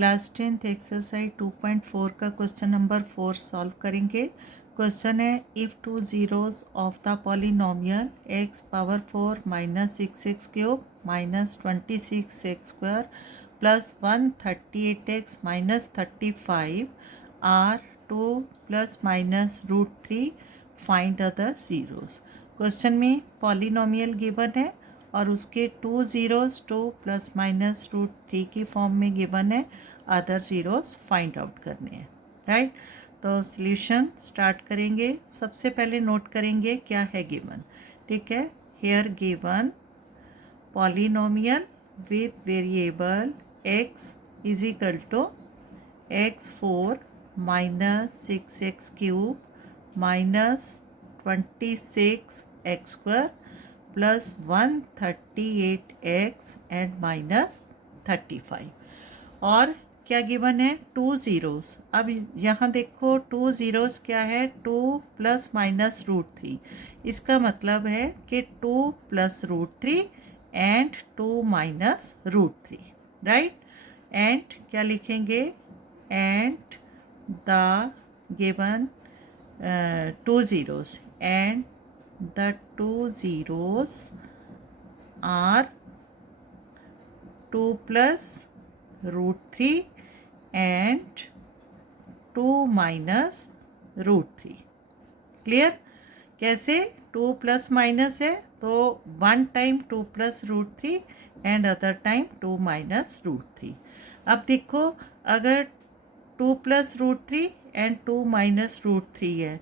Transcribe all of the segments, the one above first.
Class 10th exercise 2.4 का question number 4 solve करेंगे। Question है if two zeros of the polynomial X power 4 minus 6x cube minus 26x square plus 138x minus 35 are 2 plus minus √3 find other zeros. Question में polynomial given है और उसके 2 zeros 2 plus minus √3 की form में given है। Other zeros find out करने हैं, right. तो सॉल्यूशन स्टार्ट करेंगे। सबसे पहले नोट करेंगे क्या है गिवन, ठीक है। Here given polynomial with variable x is equal to x4 minus 6x cube minus 26x square plus 138x and minus 35 और क्या गिवन है 2 ज़ीरोज़। अब यहाँ देखो 2 ज़ीरोज़ क्या है 2 प्लस माइनस √3। इसका मतलब है कि 2 plus √3 and 2 minus √3, right. And क्या लिखेंगे and the given 2 zeros and the 2 zeros are 2 plus √3 and 2 minus √3। Clear? कैसे 2 प्लस माइनस है तो 1 time 2 plus √3 and other time 2 minus √3। अब देखो अगर 2 प्लस √3 एंड 2 माइनस √3 है,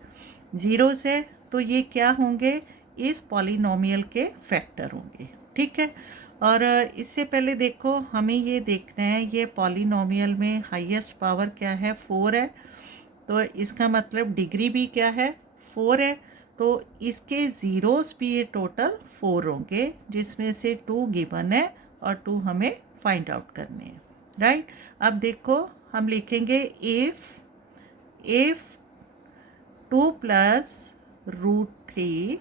ज़ीरो से, तो ये क्या होंगे इस पॉलिनोमियल के फैक्टर होंगे, ठीक है। और इससे पहले देखो हमें ये देखना है ये पॉलिनोमियल में हाईएस्ट पावर क्या है 4 है, तो इसका मतलब डिग्री भी क्या है 4 है, तो इसके ज़ीरोज़ भी ये टोटल 4 होंगे जिसमें से 2 गिवन है और 2 हमें फाइंड आउट करने हैं, राइट। अब देखो हम लिखेंगे if 2 plus √3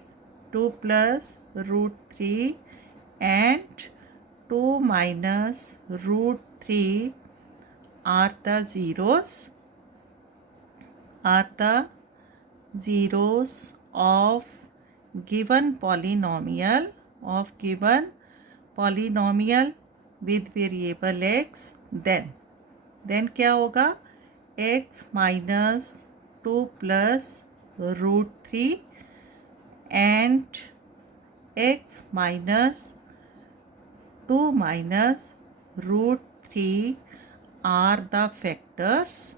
and 2 minus √3 are the zeros of given polynomial with variable x, then क्या होगा x minus 2 plus √3 and x minus 2 minus √3 are the factors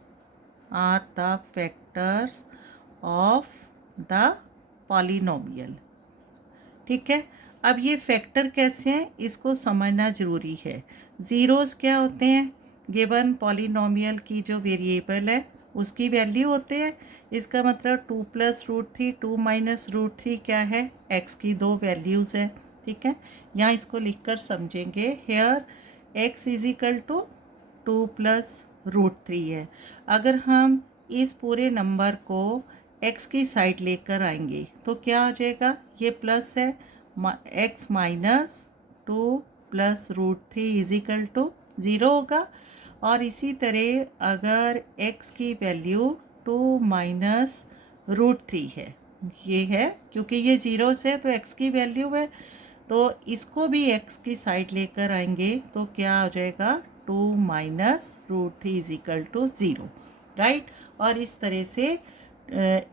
of the polynomial, ठीक है। अब ये फैक्टर कैसे हैं इसको समझना ज़रूरी है। ज़ीरोज़ क्या होते हैं गिवन पॉलिनोमियल की जो वेरिएबल है उसकी वैल्यू होते हैं। इसका मतलब 2 प्लस √3 2 माइनस √3 क्या है x की दो वैल्यूज़ हैं, ठीक है। यहाँ इसको लिखकर समझेंगे। Here x is equal to 2 plus √3 है। अगर हम इस पूरे नंबर को x की साइड लेकर आएंगे तो क्या हो जाएगा, ये प्लस है, x minus 2 plus √3 is equal to 0 होगा। और इसी तरह अगर x की वैल्यू 2 माइनस √3 है, ये है क्योंकि ये 0 से तो x की वैल्यू है, तो इसको भी x की साइड लेकर आएंगे तो क्या हो जाएगा 2 minus √3 is equal to 0, right. और इस तरह से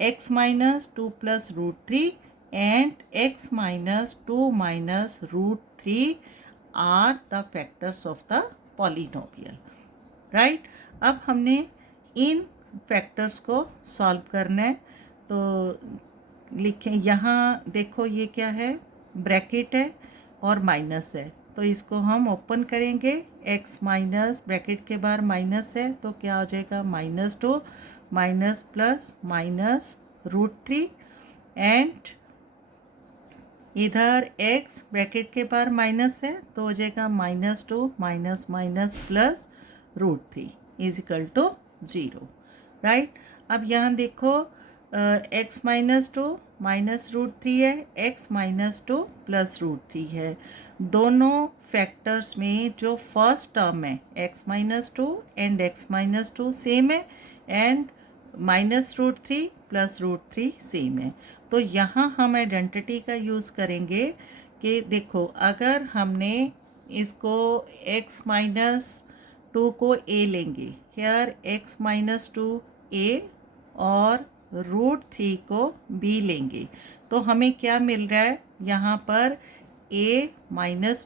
x minus 2 plus √3 and x minus 2 minus √3 are the factors of the polynomial, right. अब हमने इन फैक्टर्स को सॉल्व करना है, तो लिखें यहाँ देखो ये क्या है ब्रैकेट है और माइनस है, तो इसको हम ओपन करेंगे। x माइनस ब्रैकेट के बाहर माइनस है तो क्या हो जाएगा -2 माइनस प्लस माइनस √3 एंड इधर x ब्रैकेट के बाहर माइनस है तो हो जाएगा -2 minus minus plus √3 is equal to 0, right. अब यहाँ देखो x माइनस 2 -√3 है, x -2 +√3 है। दोनों फैक्टर्स में जो फर्स्ट टर्म है x -2 एंड x -2 सेम है एंड -√3 +√3 सेम है। तो यहाँ हम आइडेंटिटी का यूज़ करेंगे कि देखो अगर हमने इसको x -2 को a लेंगे, हेयर x -2 a और √3 को b लेंगे, तो हमें क्या मिल रहा है यहाँ पर a -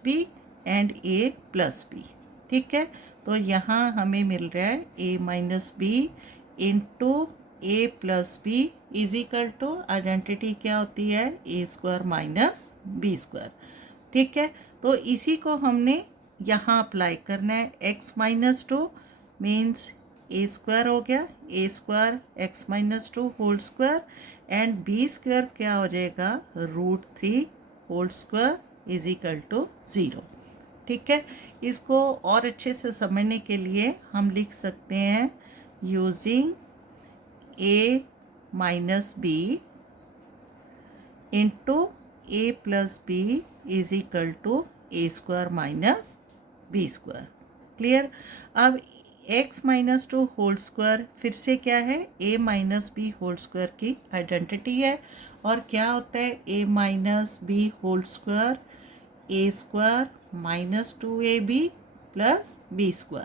b and a + b। ठीक है, तो यहाँ हमें मिल रहा है a - b into a + b is equal to identity क्या होती है a² - b²। ठीक है, तो इसी को हमने यहाँ अप्लाई करना है। x -2 मीन्स a² हो गया, a² x -2 whole square and b² क्या हो जाएगा √3 whole square is equal to 0। ठीक है, इसको और अच्छे से समझने के लिए हम लिख सकते हैं using a - b into a + b is equal to a² - b²। Clear. अब x -2 होल स्क्वायर फिर से क्या है a - b होल स्क्वायर की आइडेंटिटी है और क्या होता है a - b whole square a² - 2ab + b²।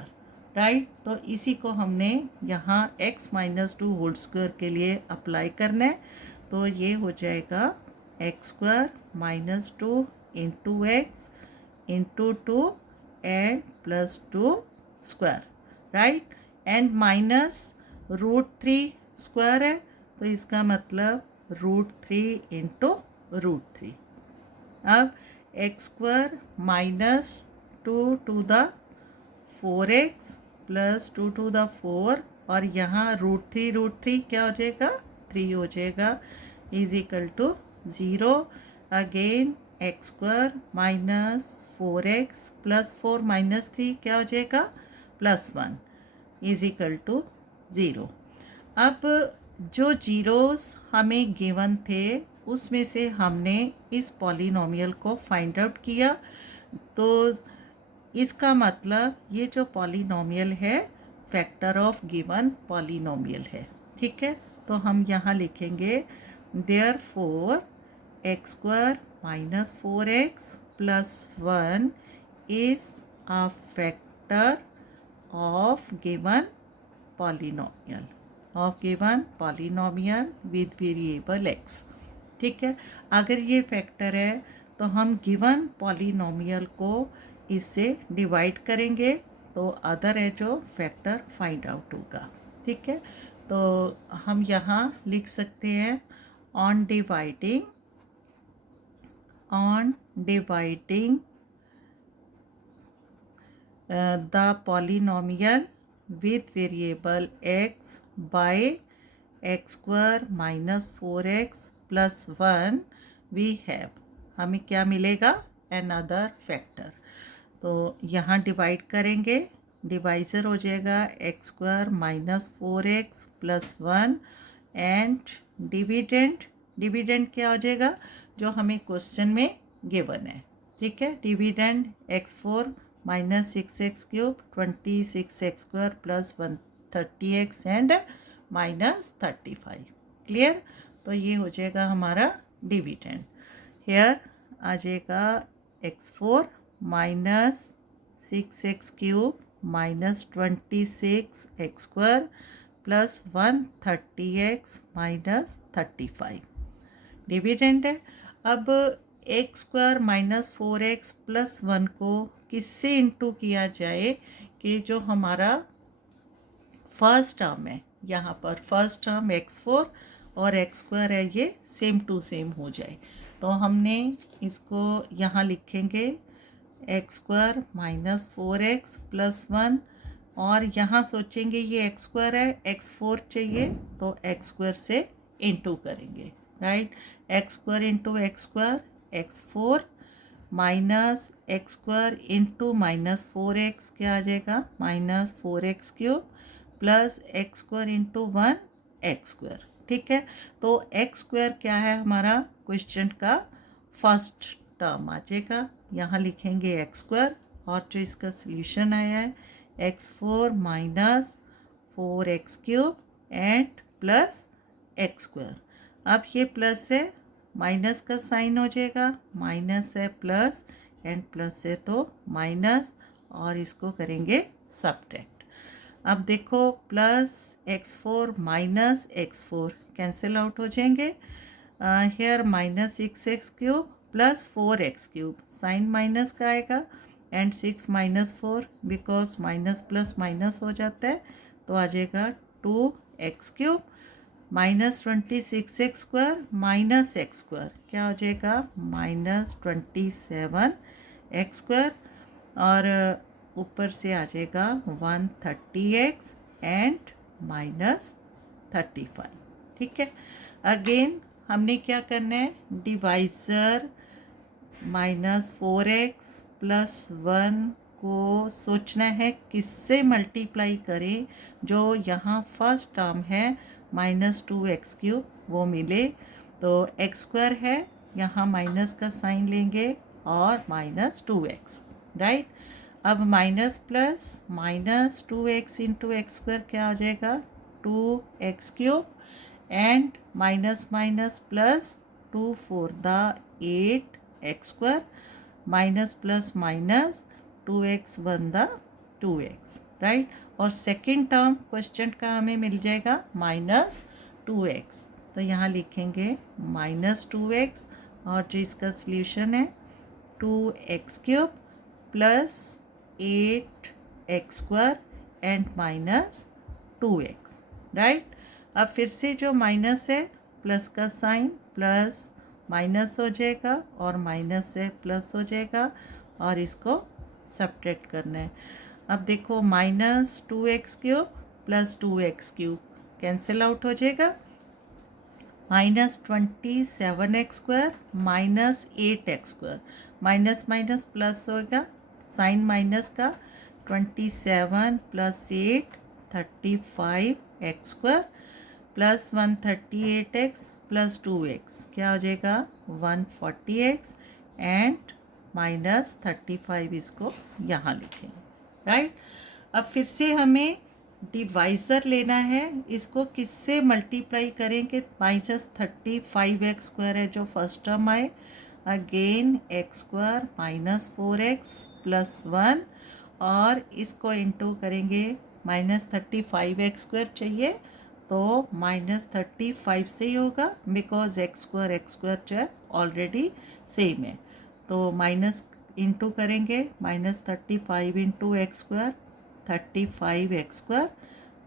Right, तो इसी को हमने यहाँ x -2 होल स्क्वायर के लिए अप्लाई करना है। तो ये हो जाएगा x² - 2 into x into 2 and +2²। Right, and -√3 square है तो इसका मतलब √3 इंटू √3। अब x² -2 to the 4x + 2 to the 4 और यहाँ √3 क्या हो जाएगा 3 हो जाएगा is equal to 0। Again x² -4x + 4 - 3 क्या हो जाएगा +1 इज इक्वल टू 0। अब जो जीरोस हमें गिवन थे उसमें से हमने इस पॉलिनोमियल को फाइंड आउट किया, तो इसका मतलब ये जो पॉलिनोमियल है फैक्टर ऑफ गिवन पॉलिनोमियल है। ठीक है, तो हम यहाँ लिखेंगे therefore x² - 4x + 1 is a factor of given polynomial with variable x। ठीक है, अगर ये फैक्टर है तो हम गिवन पॉलिनोमियल को इससे डिवाइड करेंगे तो अदर है जो फैक्टर फाइंड आउट होगा। ठीक है, तो हम यहाँ लिख सकते हैं on dividing the polynomial with variable x by x² - 4x + 1 we have, हमें क्या मिलेगा another factor। तो यहाँ डिवाइड करेंगे, डिवाइज़र हो जाएगा x² - 4x + 1 एंड डिविडेंड क्या हो जाएगा जो हमें क्वेश्चन में गिवन है। ठीक है, dividend x4 -6x³ 26x² + 130x and -35। Clear, तो ये हो जाएगा हमारा डिविडेंड। हेयर आ जाएगा x4 -6x³ -26x² + 130x -35 dividend है। अब x² - 4x + 1 को किससे इंटू किया जाए कि जो हमारा फर्स्ट टर्म है, यहाँ पर फर्स्ट टर्म x4 और x² है ये सेम टू सेम हो जाए, तो हमने इसको यहाँ लिखेंगे x² - 4x + 1 और यहाँ सोचेंगे ये x² है x4 चाहिए तो x² से इंटू करेंगे। Right, x² into x² x4 minus x² into -4x क्या आ जाएगा -4x³ + x² इंटू 1 x²। ठीक है। तो एक्स स्क्वायर क्या है हमारा क्वेश्चन का फर्स्ट टर्म आ जाएगा, यहाँ लिखेंगे एक्स स्क्वायर, और जो इसका सल्यूशन आया है x4 minus 4x³ and plus x square. अब ये प्लस है, माइनस का साइन हो जाएगा, माइनस है प्लस एंड प्लस है तो माइनस, और इसको करेंगे सब्ट्रैक्ट। अब देखो plus x4 minus x4 cancel out हो जाएंगे, here minus 6x³ plus 4x³ sign minus का आएगा, and 6 minus 4 because minus plus minus हो जाता है, तो आ जाएगा 2x³ minus 26x² minus x² क्या हो जाएगा माइनस 27x², और ऊपर से आ जाएगा 130x एंड माइनस 35। ठीक है, अगेन हमने क्या करना है, डिवाइज़र माइनस 4x प्लस 1 को सोचना है किससे मल्टीप्लाई करें, जो यहाँ फर्स्ट टर्म है माइनस 2x³ वो मिले, तो x² है, यहाँ माइनस का साइन लेंगे और माइनस 2x, राइट। अब minus plus minus 2x into x² क्या हो जाएगा 2x³ and minus minus plus 2 4 the 8x² minus plus minus 2x 1 the 2x, right. और सेकेंड टर्म क्वेश्चन का हमें मिल जाएगा माइनस 2x, तो यहाँ लिखेंगे माइनस 2x, और जो इसका सल्यूशन है 2x³ plus 8x² and minus 2x, right. अब फिर से जो माइनस है प्लस का साइन, प्लस माइनस हो जाएगा और माइनस से प्लस हो जाएगा, और इसको सब्ट्रैक्ट करना है। अब देखो minus 2x³ plus 2x³ cancel out हो जाएगा, minus 27x² minus 8x², minus minus plus होगा, साइन माइनस का 27 plus 8 35x² plus 138x plus 2x क्या हो जाएगा 140x एंड माइनस 35, इसको यहाँ लिखेंगे, राइट। अब फिर से हमें डिवाइज़र लेना है, इसको किससे मल्टीप्लाई करेंगे, माइनस 35x² है जो फर्स्ट टर्म आए, again x² minus 4x plus 1, और इसको इंटू करेंगे, माइनस 35x² चाहिए तो माइनस 35 से ही होगा, बिकॉज x² जो है ऑलरेडी सेम है, तो माइनस इंटू करेंगे, minus 35 into x² 35x²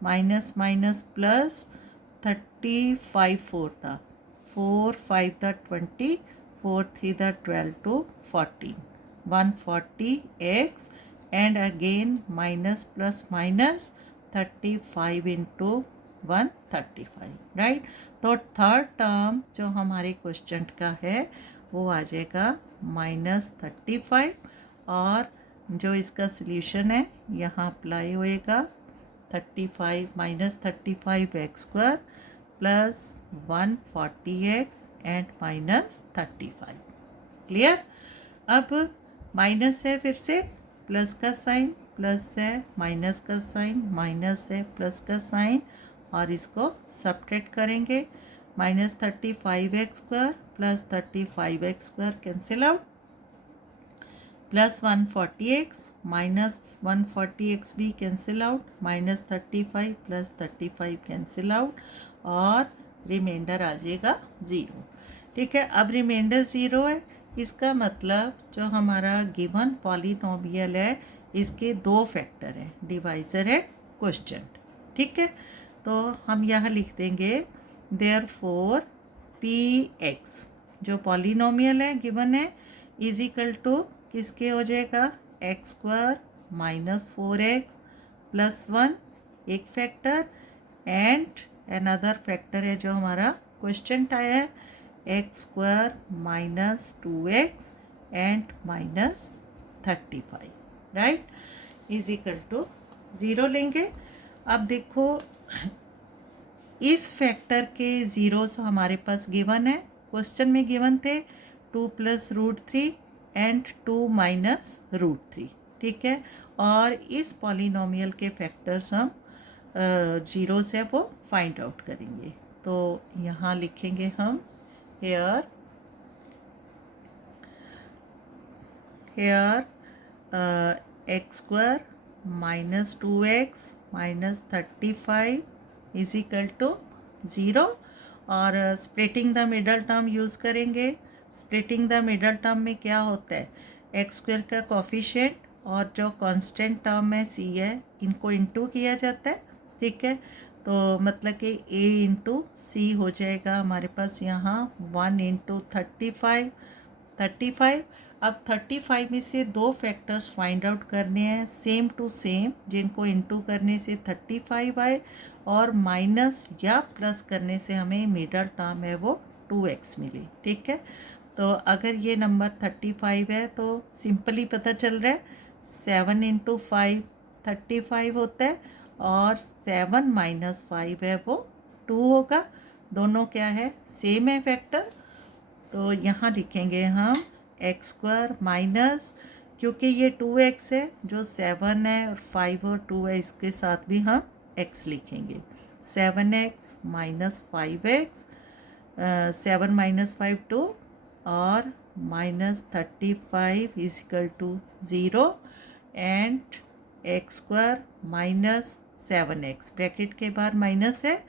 minus minus plus 35 4 था 4 5 था 20 4 3 था 12 to 14 140x and again minus plus minus 35 into 135, right. तो थर्ड टर्म जो हमारे क्वेश्चन का है वो आ जाएगा माइनस 35, और जो इसका सल्यूशन है यहाँ अप्लाई होएगा 35 minus 35x² plus 140x and minus 35, clear. अब माइनस है, फिर से प्लस का साइन, प्लस है माइनस का साइन, माइनस है प्लस का साइन, और इसको सब्ट्रैक्ट करेंगे, minus 35x² plus 35x² cancel out, plus 140x minus 140x भी cancel out, minus 35 plus 35 cancel out, और रिमाइंडर आ जाएगा 0। ठीक है, अब रिमाइंडर 0 है, इसका मतलब जो हमारा गिवन पॉलिनोमियल है इसके दो फैक्टर हैं, डिवाइज़र है क्वेश्चन। ठीक है, तो हम यहाँ लिख देंगे देयरफॉर px जो पॉलिनोमियल है गिवन है इज इक्वल टू किसके हो जाएगा x² माइनस 4x प्लस 1 एक फैक्टर, एंड अनदर फैक्टर है जो हमारा क्वेश्चन आया है x² minus 2x and minus 35, right, is equal to 0 लेंगे। अब देखो इस फैक्टर के ज़ीरोस हमारे पास गिवन है, क्वेश्चन में गिवन थे 2 + √3 एंड 2 - √3, ठीक है। और इस पॉलिनोमियल के फैक्टर्स हम ज़ीरोस है वो फाइंड आउट करेंगे। तो यहाँ लिखेंगे हम hair x² - 2x - 35 is equal to 0। और splitting the middle term use करेंगे। स्प्लिटिंग द मिडल टर्म में क्या होता है, x² का कोफिशिएंट और जो कांस्टेंट टर्म है c है, इनको इंटू किया जाता है, ठीक है। तो मतलब कि a इंटू सी हो जाएगा हमारे पास यहाँ 1 × 35। 35। अब 35 में से दो फैक्टर्स फाइंड आउट करने हैं सेम टू सेम, जिनको इंटू करने से 35 आए और माइनस या प्लस करने से हमें मिडल टर्म है वो 2x मिले, ठीक है। तो अगर ये नंबर 35 है तो सिंपली पता चल रहा है 7 × 5 35 होता है और 7 - 5 है वो 2 होगा। दोनों क्या है, सेम है फैक्टर। तो यहाँ लिखेंगे हम x² माइनस, क्योंकि ये 2x है, जो 7 है और 5 और 2 है, इसके साथ भी हम x लिखेंगे। 7x - 5x, 7 - 5 2 और -35 is equal to 0 and x² - 7x, bracket के बाहर माइनस है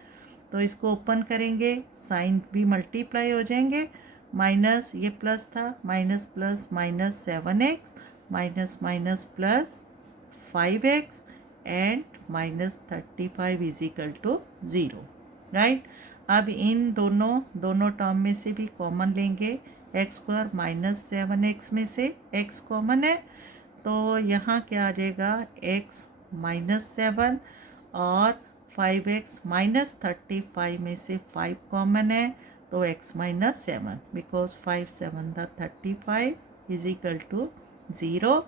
तो इसको ओपन करेंगे, साइन भी मल्टीप्लाई हो जाएंगे, माइनस ये प्लस था, minus plus minus 7x minus minus plus 5x and -35 is equal to 0, right. अब इन दोनों टर्म में से भी कॉमन लेंगे, x² - 7x में से x कॉमन है तो यहाँ क्या आ जाएगा, x - 7 और 5x - 35 में से 5 कॉमन है तो x - 7, because 5 × 7 = 35 is equal to 0।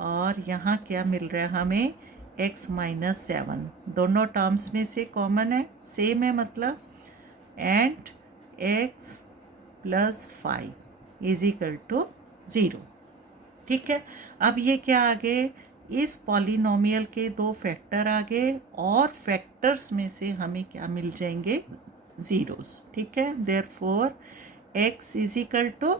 और यहाँ क्या मिल रहा है हमें, x - 7 दोनों टर्म्स में से कॉमन है, सेम है मतलब, and x + 5 is equal to 0, ठीक है। अब ये क्या आ गए, इस पॉलिनोमियल के दो फैक्टर आ गए और फैक्टर्स में से हमें क्या मिल जाएंगे, ज़ीरोस, ठीक है। Therefore x is equal to,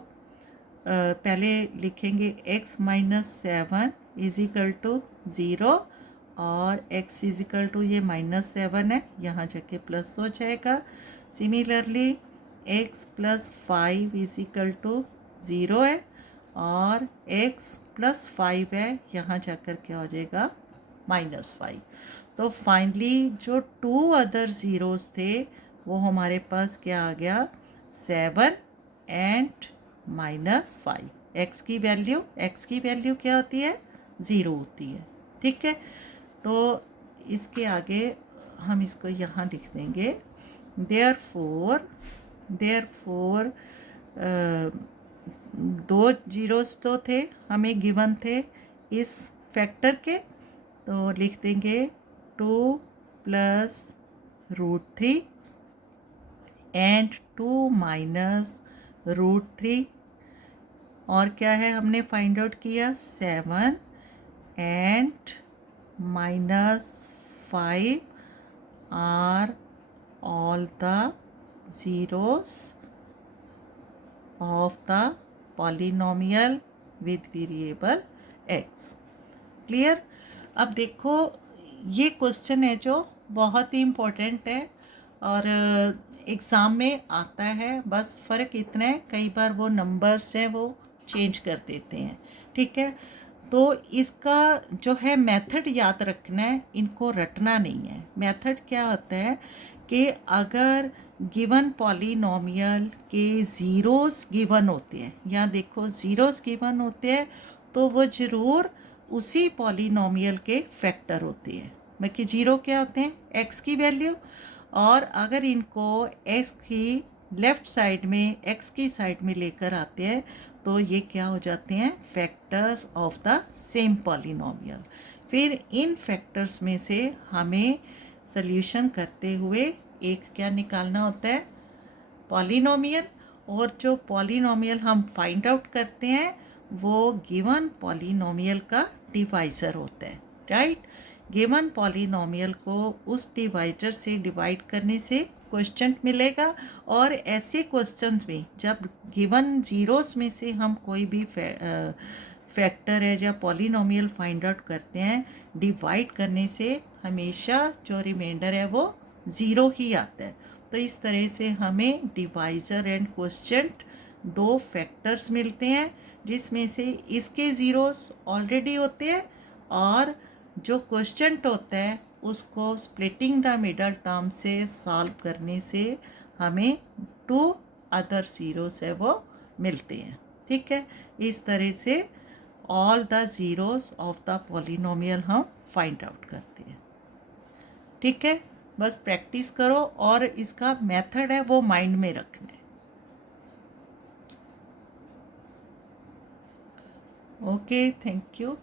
पहले लिखेंगे x - 7 इज इक्वल टू 0 और x इज इक्वल टू ये -7 है, यहाँ जाके प्लस हो जाएगा। Similarly x + 5 is equal to 0 है और x + 5 है, यहाँ जाकर क्या हो जाएगा, -5। तो फाइनली जो 2 अदर ज़ीरोस थे वो हमारे पास क्या आ गया, 7 एंड -5। x की वैल्यू क्या होती है, 0 होती है, ठीक है। तो इसके आगे हम इसको यहाँ लिख देंगे, देयरफॉर दो जीरोस तो थे हमें गिवन थे इस फैक्टर के, तो लिख देंगे 2 + √3 एंड 2 - √3, और क्या है हमने फाइंड आउट किया, 7 and -5 are all the zeros of the polynomial with variable x। Clear. अब देखो ये क्वेश्चन है जो बहुत ही इम्पोर्टेंट है और एग्ज़ाम में आता है, बस फ़र्क इतना है कई बार वो नंबर्स हैं वो चेंज कर देते हैं, ठीक है। तो इसका जो है मेथड याद रखना है, इनको रटना नहीं है। मेथड क्या होता है कि अगर गिवन पॉलिनोमियल के ज़ीरोस गिवन होते हैं, या देखो ज़ीरोस गिवन होते हैं तो वो ज़रूर उसी पॉलिनोमियल के फैक्टर होते हैं। बाकी ज़ीरो क्या होते हैं, एक्स की वैल्यू, और अगर इनको एक्स की लेफ़्ट साइड में, एक्स की साइड में लेकर आते हैं तो ये क्या हो जाते हैं, factors of the same polynomial. फिर इन फैक्टर्स में से हमें सॉल्यूशन करते हुए एक क्या निकालना होता है, पॉलिनोमियल। और जो पॉलिनोमियल हम फाइंड आउट करते हैं वो गिवन पॉलिनोमियल का डिवाइज़र होता है, राइट। गिवन पॉलिनोमियल को उस डिवाइजर से डिवाइड करने से क्वेश्चन मिलेगा। और ऐसे क्वेश्चंस में जब गिवन ज़ीरोस में से हम कोई भी फैक्टर है या पॉलिनोमियल फाइंड आउट करते हैं, डिवाइड करने से हमेशा जो रिमाइंडर है वो ज़ीरो ही आता है। तो इस तरह से हमें डिवाइज़र एंड क्वोशिएंट दो फैक्टर्स मिलते हैं, जिसमें से इसके ज़ीरोस ऑलरेडी होते हैं और जो क्वोशिएंट होता है उसको स्प्लिटिंग द मिडल टर्म से सॉल्व करने से हमें टू अदर ज़ीरोस है वो मिलते हैं, ठीक है। इस तरह से all the zeros of the polynomial हम फाइंड आउट करते हैं, ठीक है। बस प्रैक्टिस करो और इसका मेथड है वो माइंड में रखना है। Okay, thank you.